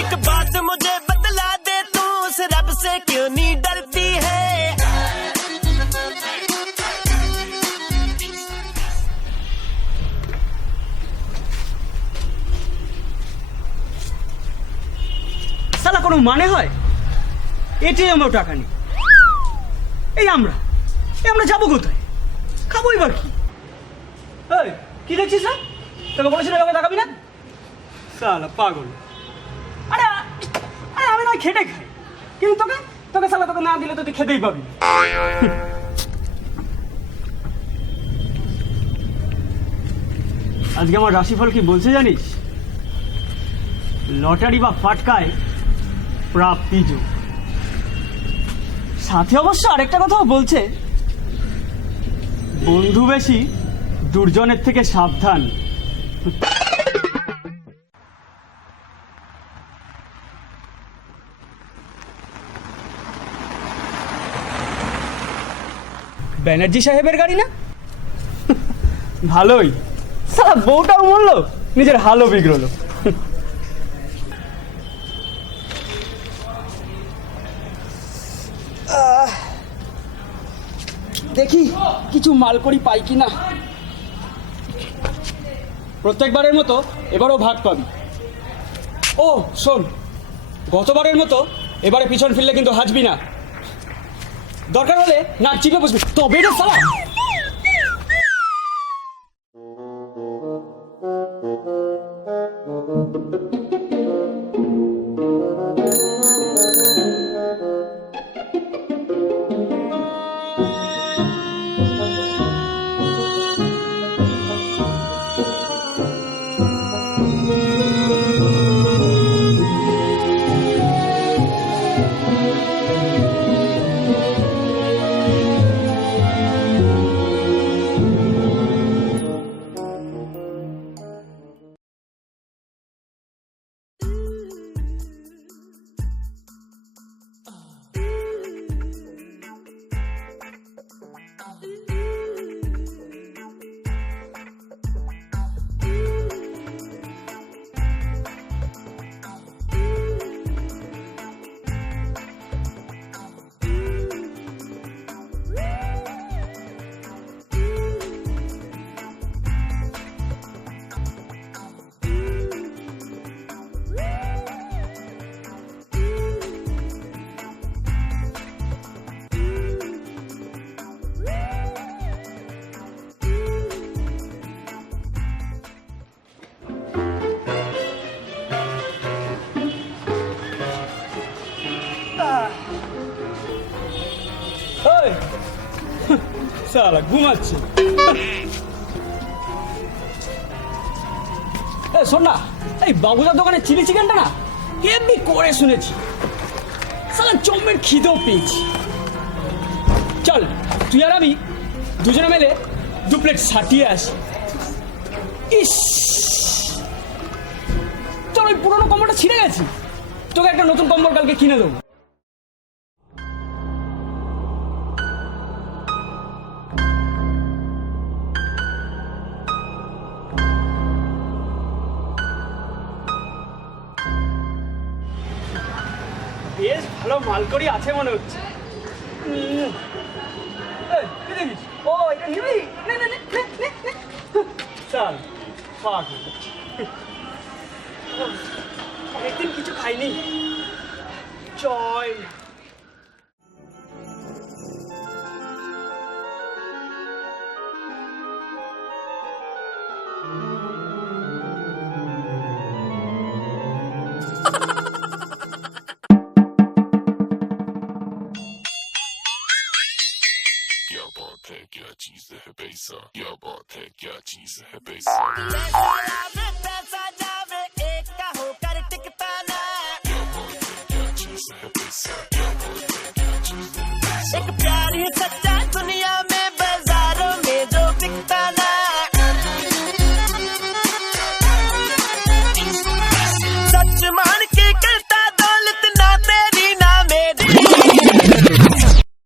एक बात मुझे बतला दे तू उस रब से क्यों नहीं डरती है। সালা কোনো মানে হয়? এটিএমও টাকা নেই। এই আমরা যাবো কোথায়? খাবোই বা কি? এই কি দেখছিস না? তোকে বলেছিল এভাবে তাকাবি না? সালা পাগল। আরে আমি নয় খেটে খাই, কিন্তু তোকে সালা তোকে না দিলে তো তুই খেতেই পাবি। আজকে আমার রাশিফল কি বলছে জানিস? লটারি বা ফাটকায় প্রাপ্তি যোগ। সাথে অবশ্য আরেকটা কথাও বলছে, বন্ধু বেশি দুর্জনের থেকে সাবধান। ব্যানার্জি সাহেবের গাড়ি না? ভালোই, সারা বউটাও মরলো, নিজের হালও বিগড়লো। দেখি কিছু মালকড়ি পাই কিনা। প্রত্যেকবারের মতো এবারও ভাগ পাবি। ও শোন, গতবারের মতো এবারে পিছন ফিরলে কিন্তু হাসবি না, দরকার হলে নাক চিপে বসবি, তবে রে সালা। সালা ঘুমাচ্ছে। শোন না, এই বাবুদার দোকানে চিলি চিকেনটা না হেভি করে শুনেছি, সালা জম্মের খিদেও পেয়েছি। চল তুই আর আমি দুজনে মিলে 2 প্লেট সাটিয়ে আসি। ইস, চল ওই পুরোনো কম্বলটা ছিঁড়ে গেছি, তোকে একটা নতুন কম্বল কালকে কিনে দেবো। বেশ ভালো মালকড়ি আছে মনে হচ্ছে। ও এটা নিবি? চল অনেকদিন কিছু খাইনি, চল। क्या बात है, क्या चीज है पैसा, क्या बात है, क्या चीज है पैसा।